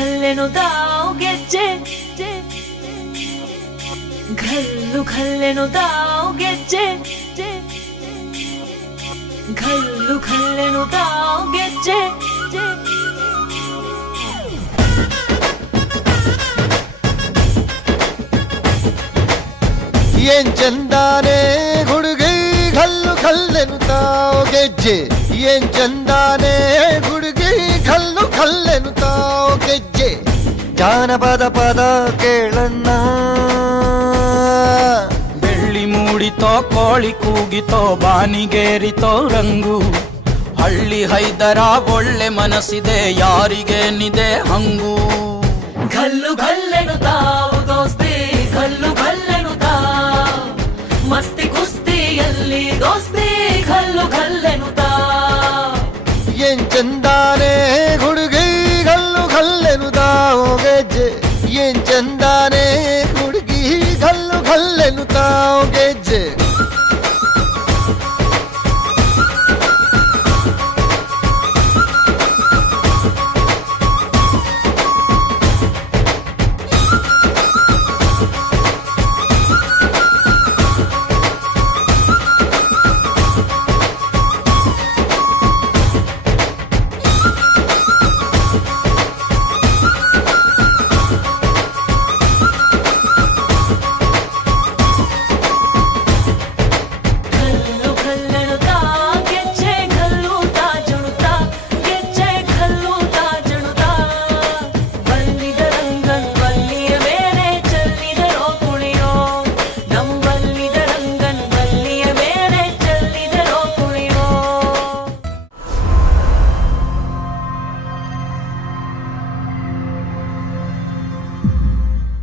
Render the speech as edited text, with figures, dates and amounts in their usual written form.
ಖಲ್ಲೆನು ಗೆಜ್ಜೆ ಘಲ್ಲು ಖಲ್ಲೆನು ಗೆಜ್ಜೆ ಘಲ್ಲು ಖಲ್ಲೆನು ಗೆಜ್ಜೆ ಏನ್ ಚಂದಾನೆ ಹುಡುಗಿ ಘಲ್ಲು ಖಲ್ಲೆನು ಗೆಜ್ಜೆ ಏನ್ ಚಂದಾನೆ ಹುಡುಗಿ ಘಲ್ಲು ಖಲ್ಲೆನು ಗೆಜ್ಜೆ ಜಾನಪದ ಪದ ಕೇಳನ್ನ ಬೆಳ್ಳಿ ಮೂಡಿತೋ ಕೋಳಿ ಕೂಗಿತೋ ಬಾನಿಗೇರಿತೋ ರಂಗು ಹಳ್ಳಿ ಹೈದರ ಒಳ್ಳೆ ಮನಸ್ಸಿದೆ ಯಾರಿಗೇನಿದೆ ಹಂಗು ಘಲ್ಲು ಘಲ್ಲೆನು ದೋಸ್ತಿ ಘಲ್ಲು ಘಲ್ಲೆನು ಮಸ್ತಿ ಕುಸ್ತಿಯಲ್ಲಿ ದೋಸ್ತಿ ಘಲ್ಲು ಘಲ್ಲೆನು ಏನ್ ಚಂದಾನೆ ಹುಡುಗಿ ಘಲ್ಲು ಘಲ್ಲೆನು ಗೆಜ್ಜೆ ಏನ್ ಚಂದಾನೆ ಹುಡುಗಿ ಘಲ್ಲು ಘಲ್ಲೆನು ಗೆಜ್ಜೆ